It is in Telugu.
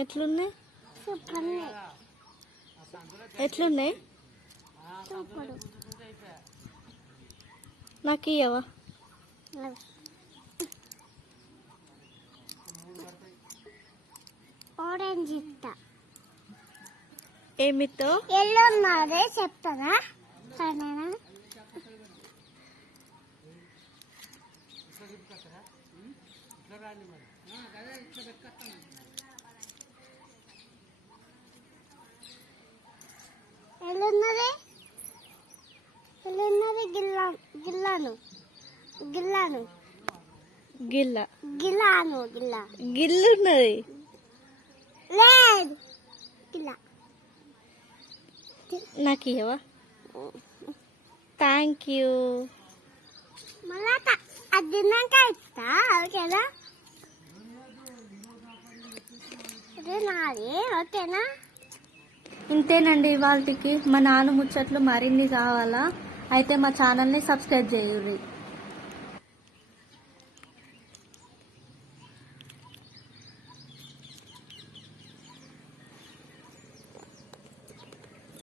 ఎట్లున్నాయి? ఎట్లున్నాయి? నాకు ఇయ్యవా? ఆరెంజ్ ఇస్తా. ఏమితో? ఎల్లో ఉన్నదే చెప్తారా? సరేనా? ఎల్లున్నది గిల్లాను గిల్లాను గిల్ల గిల్లాను గిల్లున్నది లేదు గిల్ల. నాకు ఇయ్యవా? Thank you. మళ్ళా అది తిన్నాక ఇస్తా. ఓకేనా? ఇది నాది. ఓకేనా? ఇంతేనండి ఇవాళకి. మా నాన్న ముచ్చట్లు మరిన్ని కావాలా అయితే మా ఛానల్ని సబ్స్క్రైబ్ చేయుర్రి.